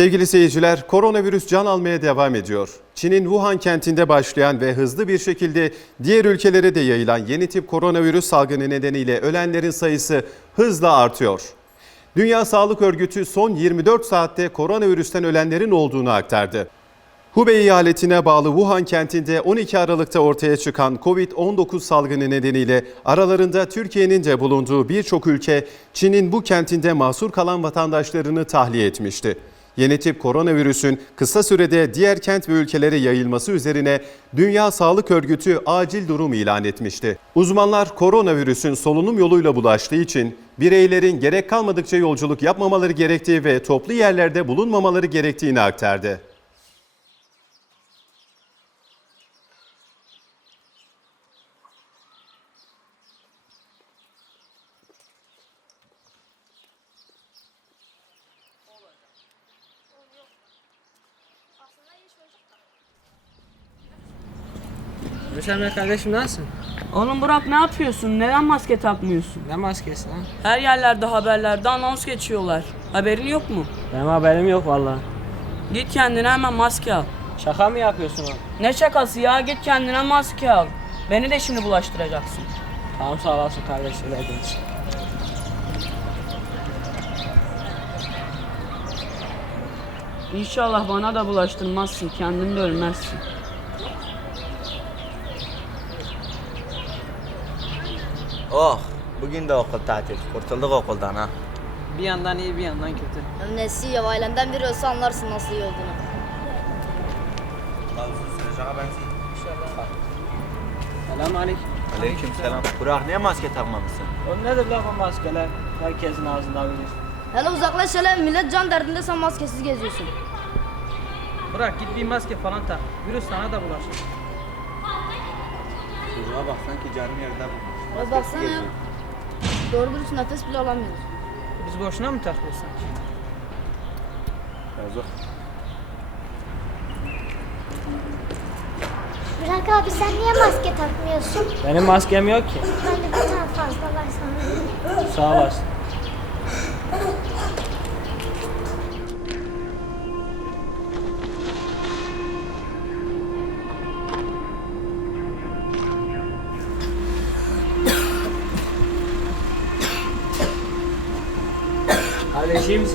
Sevgili seyirciler, koronavirüs can almaya devam ediyor. Çin'in Wuhan kentinde başlayan ve hızlı bir şekilde diğer ülkelere de yayılan yeni tip koronavirüs salgını nedeniyle ölenlerin sayısı hızla artıyor. Dünya Sağlık Örgütü son 24 saatte koronavirüsten ölenlerin olduğunu aktardı. Hubei eyaletine bağlı Wuhan kentinde 12 Aralık'ta ortaya çıkan Covid-19 salgını nedeniyle aralarında Türkiye'nin de bulunduğu birçok ülke Çin'in bu kentinde mahsur kalan vatandaşlarını tahliye etmişti. Yeni tip koronavirüsün kısa sürede diğer kent ve ülkelere yayılması üzerine Dünya Sağlık Örgütü acil durum ilan etmişti. Uzmanlar koronavirüsün solunum yoluyla bulaştığı için bireylerin gerek kalmadıkça yolculuk yapmamaları gerektiği ve toplu yerlerde bulunmamaları gerektiğini aktardı. Müşemmer kardeşim nasılsın? Oğlum Burak ne yapıyorsun? Neden maske takmıyorsun? Ne maskesi lan? Her yerlerde haberlerde anons geçiyorlar. Haberin yok mu? Benim haberim yok valla. Git kendine hemen maske al. Şaka mı yapıyorsun oğlum? Ne şakası ya? Git kendine maske al. Beni de şimdi bulaştıracaksın. Tamam sağ olasın kardeşim için. İnşallah bana da bulaştırmazsın. Kendin de ölmezsin. Oh, bugün de okul tatil. Kurtulduk okuldan ha. Bir yandan iyi bir yandan kötü. Nesi ya ailenden biri ölse anlarsın nasıl iyi olduğunu. Selam aleyküm. Aleyküm selam. Burak niye maske takmamışsın? O nedir lan bu maskeler? Herkesin ağzında bilir. Hele uzaklaş hele millet can derdinde sen maskesiz geziyorsun. Bırak git bir maske falan tak. Virüs sana da bulaşır. Çocuğa bak sanki canlı yerde bulmuş. Ya baksana ya. Doğru dürüst nefes bile alamıyoruz. Biz boşuna mı takıyoruz sanki? Yazık. Burak abi sen niye maske takmıyorsun? Benim maskem yok ki. Bende bir tane fazla var sana. Sağ olasın. Kardeşim.